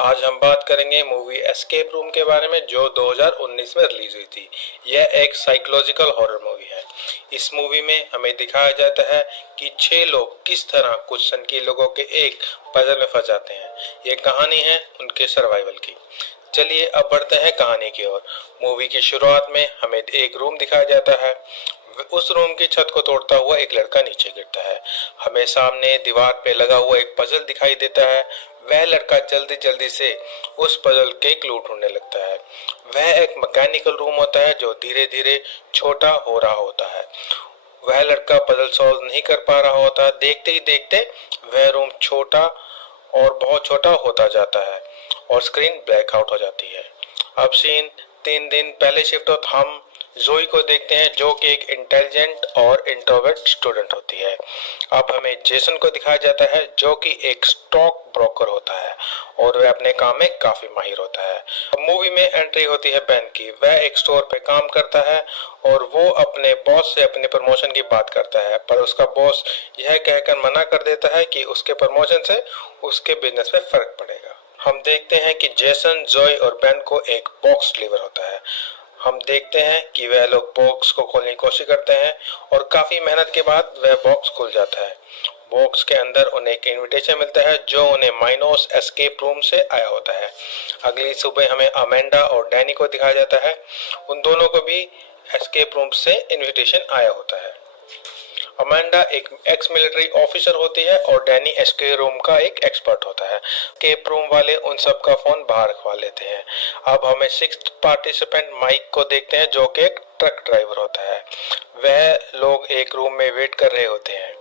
आज हम बात करेंगे मूवी एस्केप रूम के बारे में जो 2019 में रिलीज हुई थी। यह एक साइकोलॉजिकल हॉरर मूवी है। इस मूवी में हमें दिखाया जाता है कि 6 लोग किस तरह कुछ सनकी लोगों के एक पजल में फंस जाते हैं। ये कहानी है उनके सर्वाइवल की। चलिए अब बढ़ते हैं कहानी की ओर। मूवी की शुरुआत में हमें एक रूम दिखाया जाता है। उस रूम की छत को तोड़ता हुआ एक लड़का नीचे गिरता है। हमें सामने दीवार पे लगा हुआ एक पजल दिखाई देता है। वह लड़का जल्दी जल्दी से उस पजल के क्लू ढूंढने लगता है। वह एक मैकेनिकल रूम होता है जो धीरे धीरे छोटा हो रहा होता है। वह लड़का पजल सॉल्व नहीं कर पा रहा होता। देखते ही देखते वह रूम छोटा और बहुत छोटा होता जाता है और स्क्रीन ब्लैकआउट हो जाती है। अब सीन 3 दिन पहले शिफ्ट होता। हम जोई को देखते हैं जो कि एक इंटेलिजेंट और इंट्रोवर्ट स्टूडेंट होती है। अब हमें जेसन को दिखाया जाता है जो कि एक स्टॉक ब्रोकर होता है और वह अपने काम में काफी माहिर होता है। अब मूवी में एंट्री होती है बेन की। वह एक स्टोर पे काम करता है और वो अपने बॉस से अपने प्रमोशन की बात करता है, पर उसका बॉस यह कहकर मना कर देता है कि उसके प्रमोशन से उसके बिजनेस पे फर्क पड़ेगा। हम देखते हैं कि जेसन, जोई और बेन को एक बॉक्स डिलीवर होता है। हम देखते हैं कि वह लोग बॉक्स को खोलने की कोशिश करते हैं और काफी मेहनत के बाद वह बॉक्स खुल जाता है। बॉक्स के अंदर उन्हें एक इनविटेशन मिलता है जो उन्हें माइनोस एस्केप रूम से आया होता है। अगली सुबह हमें अमेंडा और डैनी को दिखाया जाता है। उन दोनों को भी एस्केप रूम से इनविटेशन आया होता है। अमेंडा एक एक्स मिलिट्री ऑफिसर होती है और डैनी एस्केप रूम का एक एक्सपर्ट होता है। एस्केप रूम वाले उन सब का फोन बाहर रखवा लेते हैं। अब हमें सिक्स्थ पार्टिसिपेंट माइक को देखते हैं जो कि एक ट्रक ड्राइवर होता है। वह लोग एक रूम में वेट कर रहे होते हैं।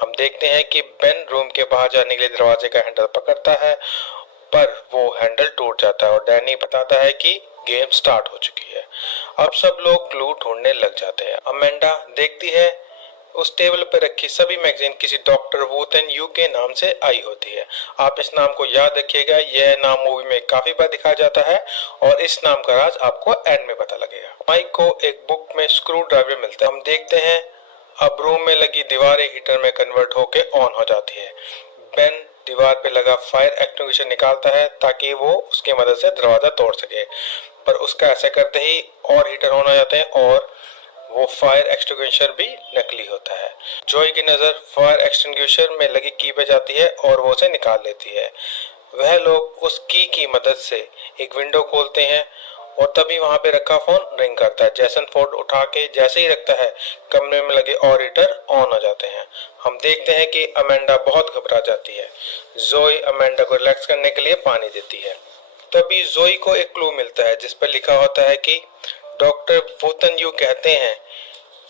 हम देखते हैं कि बेन रूम के बाहर जाने के लिए दरवाजे का हैंडल पकड़ता है, पर वो हैंडल टूट जाता है और डैनी बताता है कि गेम स्टार्ट हो चुकी है। अब सब लोग क्लू ढूंढने लग जाते हैं। अमेंडा देखती है उस टेबल पर रखी सभी मैगजीन किसी डॉक्टर वूतन यू के नाम से आई होती है। आप इस नाम को याद रखिएगा, यह नाम मूवी में काफी बार दिखाया जाता है और इस नाम का राज आपको एंड में पता लगेगा। माइक को एक बुक में स्क्रू ड्राइवर मिलता है। हम देखते हैं अब रूम में लगी दीवारें हीटर में कन्वर्ट होके ऑन हो जाती है। बेन दीवार पे लगा फायर एक्सटिंग्विशर निकालता है ताकि वो उसकी मदद से दरवाजा तोड़ सके, पर उसका ऐसा करते ही और हीटर ऑन हो जाते हैं और वो फायर एक्सटिंग्विशर भी नकली होता है। जॉय की नजर फायर एक्सटिंग्विशर में लगी की पे जाती है और वो उसे निकाल लेती है। वह लोग उस की मदद से एक विंडो खोलते हैं और तभी वहां पे रखा फोन रिंग करता है। जैसन फोन उठा के जैसे ही रखता है, कमरे में लगे और हीटर ऑन हो जाते हैं। हम देखते हैं कि अमेंडा बहुत घबरा जाती है। जोई अमेंडा को रिलैक्स करने के लिए पानी देती है। तभी जोई को एक क्लू मिलता है जिस पर लिखा होता है कि डॉक्टर वूतन यू कहते हैं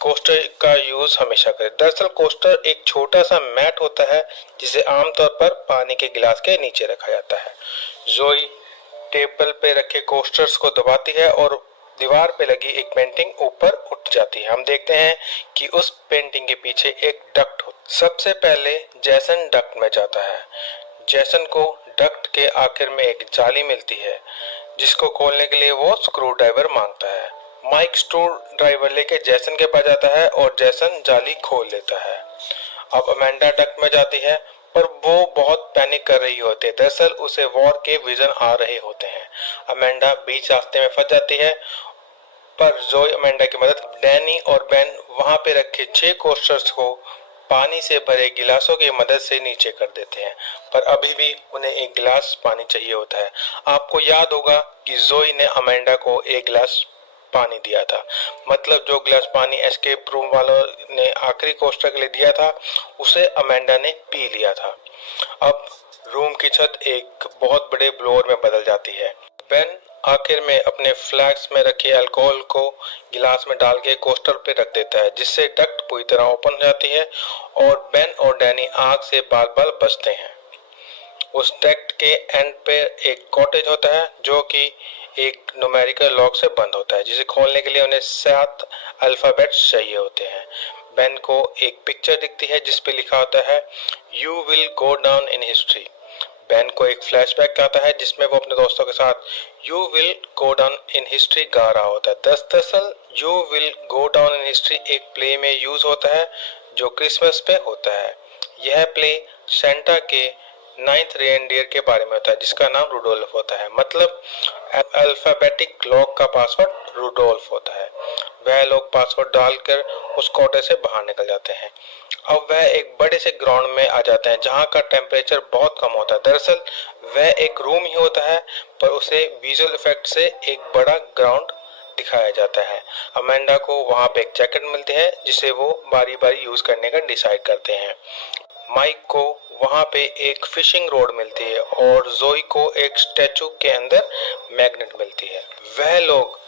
कोस्टर का यूज हमेशा करें। दरअसल कोस्टर एक छोटा सा मैट होता है जिसे आमतौर पर पानी के गिलास के नीचे रखा जाता है। जोई टेबल पे रखे कोस्टर्स को दबाती है और दीवार पे लगी एक पेंटिंग ऊपर उठ जाती है। हम देखते हैं कि उस पेंटिंग के पीछे एक डक्ट हो। सबसे पहले जैसन डक्ट में जाता है। जैसन को डक्ट के आखिर में एक जाली मिलती है जिसको खोलने के लिए वो स्क्रू ड्राइवर मांगता है। माइक स्क्रू ड्राइवर लेके जैसन के पास जाता है और जैसन जाली खोल लेता है। अब अमेंडा डक्ट में जाती है, पर वो बहुत पैनिक कर रही होती है। दरअसल उसे वॉर के विजन आ रहे होते हैं। अमेंडा बीच रास्ते में फंस जाती है, पर जोई अमेंडा की मदद। डैनी और बेन वहां पे रखे 6 कोस्टर्स को पानी से भरे गिलासों की मदद से नीचे कर देते हैं, पर अभी भी उन्हें एक गिलास पानी चाहिए होता है। आपको याद होगा कि जोई ने अमेंडा को एक गिलास पानी दिया था, मतलब जो गिलास पानी एस्केप रूम वालों ने आखिरी कोस्टर के लिए दिया था उसे अमेंडा ने पी लिया था। अब रूम की छत एक बहुत बड़े ब्लोअर में बदल जाती है। बेन आखिर में अपने फ्लैस्क में रखे अल्कोहल को गिलास में डाल के कोस्टर पे रख देता है जिससे डक्ट पूरी तरह ओपन हो जाती है और बेन और डैनी आग से बाल बाल बचते हैं। उस डक्ट के एंड पे एक कॉटेज होता है जो कि एक न्यूमेरिकल लॉक से बंद होता है जिसे खोलने के लिए उन्हें 7 अल्फाबेट्स चाहिए होते हैं। बेन को एक पिक्चर दिखती है जिस पे लिखा होता है you will go down in history. Ben को एक फ्लैशबैक आता है जिसमें वो अपने दोस्तों के साथ you will go down in history गा रहा होता है। दरअसल you will go down in history एक प्ले में यूज होता है जो क्रिसमस पे होता है। यह प्ले सेंटा के नाइन्थ रेनडियर के बारे में होता है जिसका नाम रूडोल्फ होता है। मतलब अल्फाबेटिक लॉक का पासवर्ड रूडोल्फ होता है। वह लोग पासवर्ड डालकर उस कोटे से बाहर निकल जाते हैं। अब वह एक बड़े से ग्राउंड में आ जाते हैं जहां का टेम्परेचर बहुत कम होता है। दरअसल वह एक रूम ही होता है पर उसे विजुअल इफेक्ट से एक बड़ा ग्राउंड दिखाया जाता है। अमेंडा को वहां पे एक जैकेट मिलती है जिसे वो बारी बारी यूज करने का डिसाइड करते हैं। माइक को वहां पे एक फिशिंग रोड मिलती है और जोई को एक स्टैचू के अंदर मैग्नेट मिलती है। वह लोग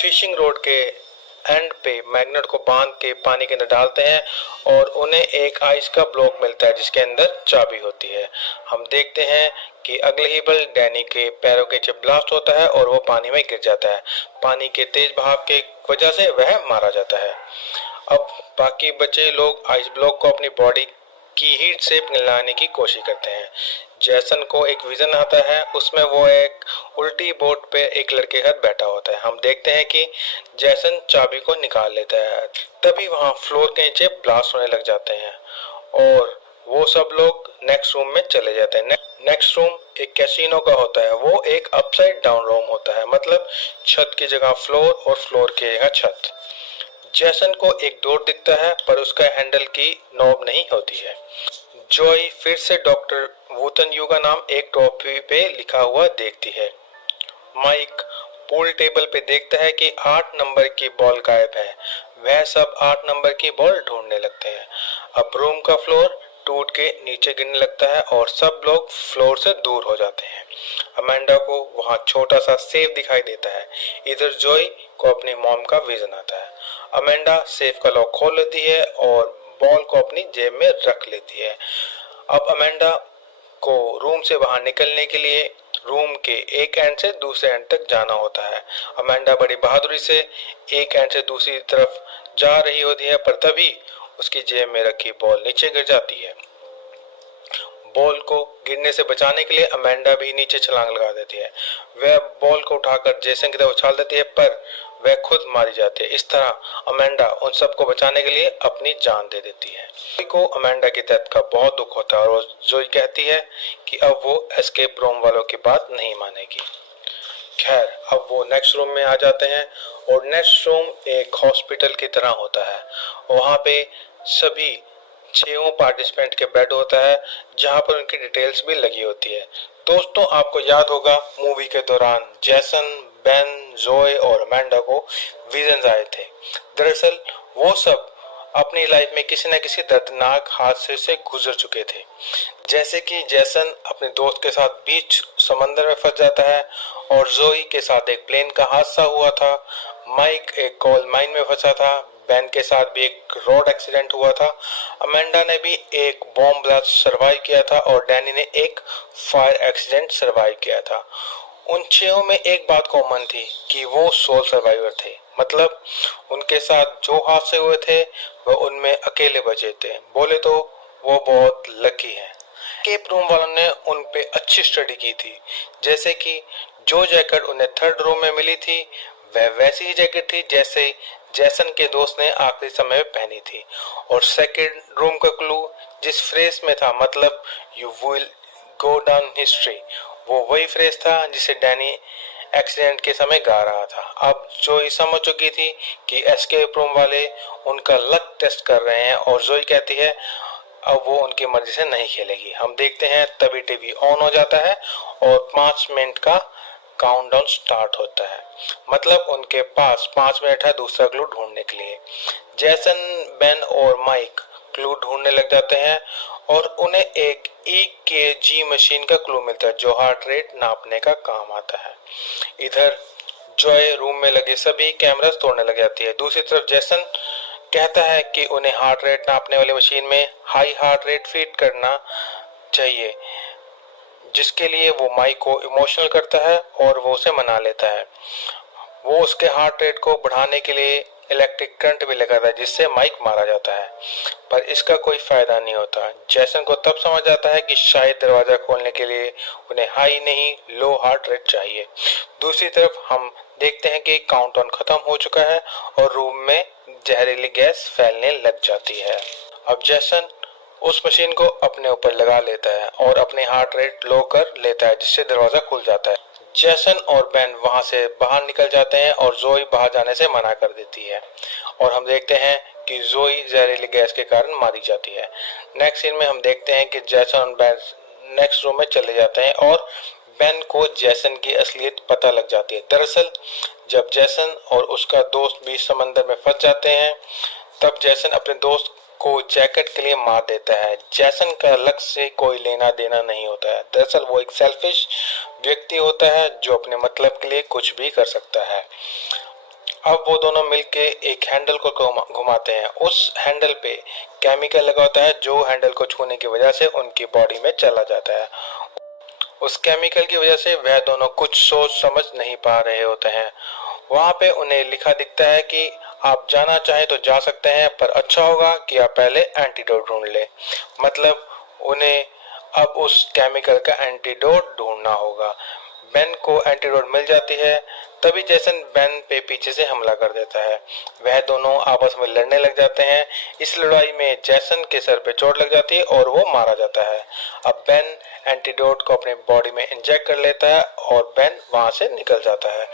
फिशिंग रोड के एंड पे मैग्नेट को बांध के पानी के अंदर डालते हैं और उन्हें एक आइस का ब्लॉक मिलता है जिसके अंदर चाबी होती है। हम देखते हैं कि अगले ही पल डैनी के पैरों के नीचे ब्लास्ट होता है और वो पानी में गिर जाता है। पानी के तेज बहाव के वजह से वह मारा जाता है। अब बाकी बचे लोग आइस ब्लॉक को अपनी बॉडी की हीट से पिघलाने की कोशिश करते हैं। जैसन को एक विजन आता है, उसमें वो एक उल्टी बोट पे एक लड़के के साथ बैठा होता है। हम देखते हैं कि जैसन चाबी को निकाल लेता है, तभी वहां फ्लोर के नीचे ब्लास्ट होने लग जाते हैं और वो सब लोग नेक्स्ट रूम में चले जाते हैं। नेक्स्ट रूम एक कैसीनो का होता है। वो एक अपसाइड डाउन रूम होता है, मतलब छत की जगह फ्लोर और फ्लोर की जगह छत। जैसन को एक डोर दिखता है पर उसका हैंडल की नॉब नहीं होती है। जॉय फिर से डॉक्टर वूतन यू का नाम एक टॉपी पे लिखा हुआ देखती है। माइक पूल टेबल पे देखता है कि 8 नंबर की बॉल गायब है। वह सब 8 नंबर की बॉल ढूंढने लगते हैं। अब रूम का फ्लोर टूट के नीचे गिरने लगता है और सब लोग फ्लोर से दूर हो जाते हैं। अमेंडा को वहां छोटा सा सेफ दिखाई देता है। इधर जॉय को अपनी मॉम का विजन आता है। अमेंडा सेफ का लॉक खोल लेती है और बॉल को अपनी जेब में रख लेती है। अब अमेंडा को रूम से बाहर निकलने के लिए रूम के एक एंड से दूसरे एंड तक जाना होता है। अमेंडा बड़ी बहादुरी से एक एंड से दूसरी तरफ जा रही होती है पर तभी उसकी जेब में रखी बॉल नीचे गिर जाती है। बॉल को गिरने से बचाने के लिए अमेंडा भी नीचे छलांग लगा देती है। वह बॉल को उठाकर जेसन की तरफ उछाल देती है पर वह खुद मारी जाती है। इस तरह अमेंडा उन सबको बचाने के लिए अपनी जान दे देती है। जोई को अमेंडा की डेथ का बहुत दुख होता है और जोई कहती है कि अब वो एस्केप रूम वालों की बात नहीं मानेगी। खैर, अब वो नेक्स्ट रूम में आ जाते हैं और नेक्स्ट रूम एक हॉस्पिटल की तरह होता है। वहां पे सभी 6 पार्टिसिपेंट के बेड होता है जहां पर उनकी डिटेल्स भी लगी होती है। दोस्तों, आपको याद होगा मूवी के दौरान जैसन, बेन, जोए और अमेंडा को विजन्स आए थे। दरअसल वो सब अपनी लाइफ में किसी न किसी दर्दनाक हादसे से गुजर चुके थे। जैसे कि जैसन अपने दोस्त के साथ बीच समंदर में फंस जाता है और जोई के साथ एक प्लेन का हादसा हुआ था। माइक एक कोल माइन में फंसा था। बेन के साथ भी एक रोड एक्सीडेंट हुआ था। अमेंडा ने भी एक बॉम्ब ब्लास्ट सरवाइव किया था और डैनी ने एक फायर एक्सीडेंट सरवाइव किया था। उन 6 में एक बात कॉमन थी कि वो सोल सर्वाइवर थे। मतलब उनके साथ जो हादसे हुए थे वह उनमें अकेले बचे थे। बोले तो वो बहुत लकी हैं। एस्केप रूम वालों ने उन पे अच्छी स्टडी की थी। जैसे कि जो जैकेट उन्हें थर्ड रूम में मिली थी वह वैसी ही जैकेट थी जैसे जैसन के दोस्त ने आखिरी समय में पहनी थी। और सेकंड रूम का क्लू जिस फ्रेज में था, मतलब you will go down history, वो वही फ्रेज था जिसे डैनी एक्सीडेंट के समय गा रहा था। अब जोई समझ चुकी थी कि एस्केप रूम वाले उनका लक टेस्ट कर रहे हैं और जोई कहती है अब वो उनकी मर्जी से नहीं खेलेगी। हम देखते हैं तभी टीवी ऑन हो जाता है और 5 मिनट का काउंटडाउन स्टार्ट होता है। मतलब उनके पास 5 मिनट है दूसरा क्लू ढूंढने के लिए। जैसन, बेन और माइक क्लू ढूंढने लग जाते हैं और उन्हें एक EKG मशीन का क्लू मिलता है जो हार्ट रेट नापने का काम आता है। इधर जॉय रूम में लगे सभी कैमरास तोड़ने लग जाती है। दूसरी तरफ जैसन कहता है कि उन्हें हार्ट रेट नापने वाली मशीन में हाई हार्ट रेट फीड करना चाहिए, जिसके लिए वो माइक को इमोशनल करता है और वो उसे मना लेता है। वो उसके हार्ट रेट को बढ़ाने के लिए इलेक्ट्रिक करंट भी लगाता है जिससे माइक मारा जाता है, पर इसका कोई फायदा नहीं होता। जैसन को तब समझ आता है कि शायद दरवाजा खोलने के लिए उन्हें हाई नहीं लो हार्ट रेट चाहिए। दूसरी तरफ हम देखते हैं कि काउंटडाउन खत्म हो चुका है और रूम में जहरीली गैस फैलने लग जाती है। अब जैसन उस मशीन को अपने ऊपर लगा लेता है और अपनी हार्ट रेट लो कर लेता है, जिससे दरवाजा खुल जाता है। जैसन और बेन वहां से बाहर निकल जाते हैं और जोई बाहर जाने से मना कर देती है और हम देखते हैं कि जोई जहरीली गैस के कारण मारी जाती है। नेक्स्ट सीन में हम देखते हैं कि जैसन और बेन नेक्स्ट रूम में चले जाते हैं और बेन को जैसन की असलियत पता लग जाती है। दरअसल जब जैसन और उसका दोस्त बीच समंदर में फंस जाते हैं, तब जैसन अपने दोस्त को जैकेट के लिए मार देता है। जैसन का लक्ष्य से कोई लेना देना नहीं होता है। दरअसल वो एक सेल्फिश व्यक्ति होता है जो अपने मतलब के लिए कुछ भी कर सकता है। अब वो दोनों मिलके एक हैंडल को घुमाते हैं। उस हैंडल पे केमिकल लगा होता है जो हैंडल को छूने की वजह से उनकी बॉडी में चला जाता है। उस केमिकल की वजह से वह दोनों कुछ सोच समझ नहीं पा रहे होते हैं। वहां पे उन्हें लिखा दिखता है कि आप जाना चाहें तो जा सकते हैं, पर अच्छा होगा कि आप पहले एंटीडोट ढूंढ लें। मतलब उन्हें अब उस केमिकल का एंटीडोट ढूंढना होगा। बेन को एंटीडोट मिल जाती है, तभी जैसन बेन पे पीछे से हमला कर देता है। वह दोनों आपस में लड़ने लग जाते हैं। इस लड़ाई में जैसन के सर पे चोट लग जाती है और वो मारा जाता है। अब बेन एंटीडोट को अपने बॉडी में इंजेक्ट कर लेता है और बेन वहां से निकल जाता है।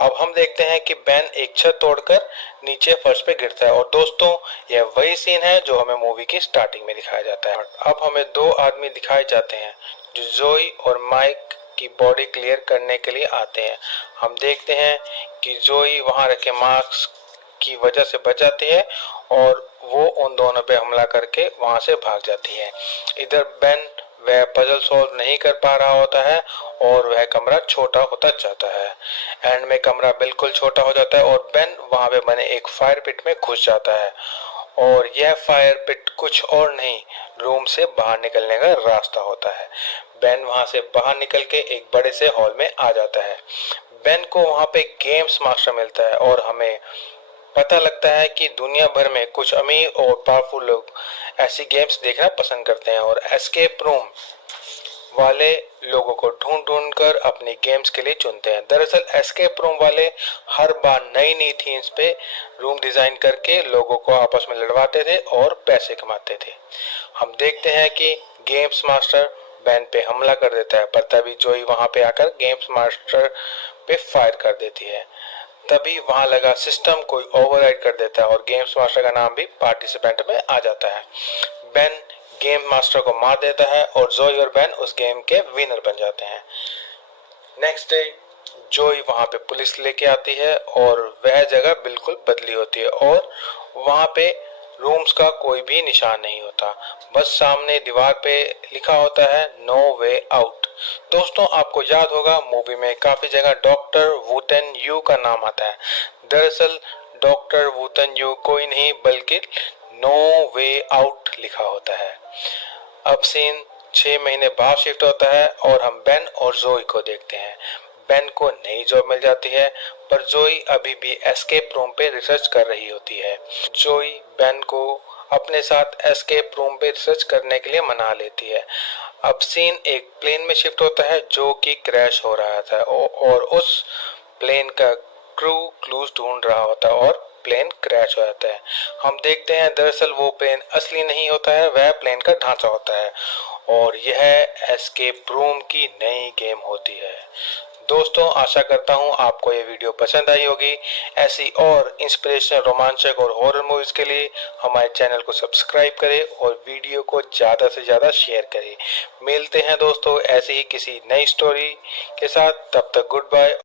अब हम देखते हैं कि बेन एक छत तोड़कर नीचे फर्श पे गिरता है और दोस्तों यह वही सीन है जो हमें मूवी की स्टार्टिंग में दिखाया जाता है। अब हमें दो आदमी दिखाए जाते हैं जो जोई और माइक की बॉडी क्लियर करने के लिए आते हैं। हम देखते हैं कि जोई वहां रखे मास्क की वजह से बच जाती है और वो उन दोनों पे हमला करके वहां से भाग जाती है। इधर बेन वह पजल सॉल्व नहीं कर पा रहा होता है और वह कमरा छोटा होता जाता है। एंड में कमरा बिल्कुल छोटा हो जाता है और बेन वहां पे बने एक फायर पिट में घुस जाता है और यह फायर पिट कुछ और नहीं, रूम से बाहर निकलने का रास्ता होता है। बेन वहां से बाहर निकल के एक बड़े से हॉल में आ जाता है। बेन को वहां पे गेम्स मास्टर मिलता है और हमें पता लगता है कि दुनिया भर में कुछ अमीर और पावरफुल लोग ऐसी गेम्स देखना पसंद करते हैं और एस्केप रूम वाले लोगों को ढूंढ ढूंढ कर अपनी गेम्स के लिए चुनते हैं। दरअसल एस्केप रूम वाले हर बार नई नई थीम्स पे रूम डिजाइन करके लोगों को आपस में लड़वाते थे और पैसे कमाते थे। हम देखते हैं कि गेम्स मास्टर बेन पे हमला कर देता है, पर तभी जोई वहां पे आकर गेम्स मास्टर पे फायर कर देती है। तभी वहां लगा सिस्टम कोई ओवरराइड कर देता है और गेम्स मास्टर का नाम भी पार्टिसिपेंट में आ जाता है। बेन गेम मास्टर को मार देता है और जोई और बेन उस गेम के विनर बन जाते हैं। नेक्स्ट डे जोई वहां पे पुलिस लेके आती है और वह जगह बिल्कुल बदली होती है और वहां पे रूम्स का कोई भी निशान नहीं होता, बस सामने दीवार पे लिखा होता है नो वे आउट। दोस्तों आपको याद होगा मूवी में काफी जगह डॉक्टर वुटेन यू का नाम आता है। दरअसल डॉक्टर वुटेन यू कोई नहीं बल्कि नो वे आउट लिखा होता है। अब सीन 6 महीने बाद शिफ्ट होता है और हम बेन और जोई को देखते हैं। बेन को नई जॉब मिल जाती है, पर जोई अभी भी एस्केप रूम पे रिसर्च कर रही होती है। जोई बेन को अपने साथ एस्केप रूम पे रिसर्च करने के लिए मना लेती है। अब सीन एक प्लेन में शिफ्ट होता है जो कि क्रैश हो रहा था और उस प्लेन का क्रू क्लूज ढूंढ रहा होता है और प्लेन क्रैश हो जाता है। हम देखते हैं दरअसल वो प्लेन असली नहीं होता है, वह प्लेन का ढांचा होता है और यह एस्केप रूम की नई गेम होती है। दोस्तों आशा करता हूँ आपको ये वीडियो पसंद आई होगी। ऐसी और इंस्पिरेशनल, रोमांचक और हॉरर मूवीज के लिए हमारे चैनल को सब्सक्राइब करें और वीडियो को ज़्यादा से ज़्यादा शेयर करें। मिलते हैं दोस्तों ऐसे ही किसी नई स्टोरी के साथ, तब तक गुड बाय।